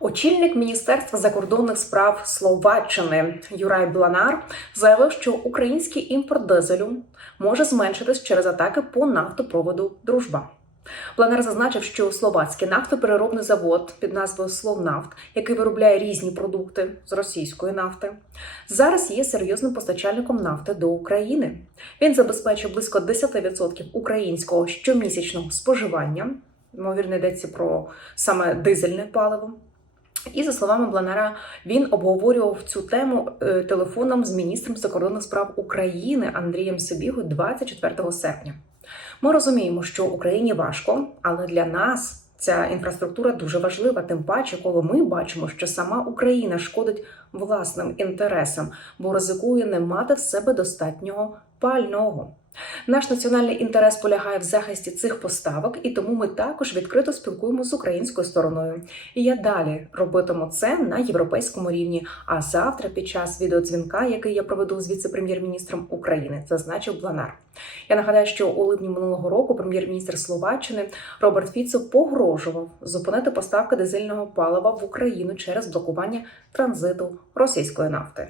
Очільник Міністерства закордонних справ Словаччини Юрай Бланар заявив, що український імпорт дизелю може зменшитись через атаки по нафтопроводу Дружба. Бланар зазначив, що словацький нафтопереробний завод під назвою Словнафт, який виробляє різні продукти з російської нафти, зараз є серйозним постачальником нафти до України. Він забезпечує близько 10% українського щомісячного споживання. Ймовірно, йдеться про саме дизельне паливо. І за словами Бланара, він обговорював цю тему е, телефоном з міністром закордонних справ України Андрієм Собігою 24 серпня. Ми розуміємо, що Україні важко, але для нас ця інфраструктура дуже важлива. Тим паче, коли ми бачимо, що сама Україна шкодить власним інтересам, бо ризикує не мати в себе достатнього пального. Наш національний інтерес полягає в захисті цих поставок, і тому ми також відкрито спілкуємося з українською стороною. І я далі робитиму це на європейському рівні. А завтра, під час відеодзвінка, який я проведу з віце-прем'єр-міністром України, зазначив Бланар. Я нагадаю, що у липні минулого року прем'єр-міністр Словаччини Роберт Фіцо погрожував зупинити поставки дизельного палива в Україну через блокування транзиту російської нафти.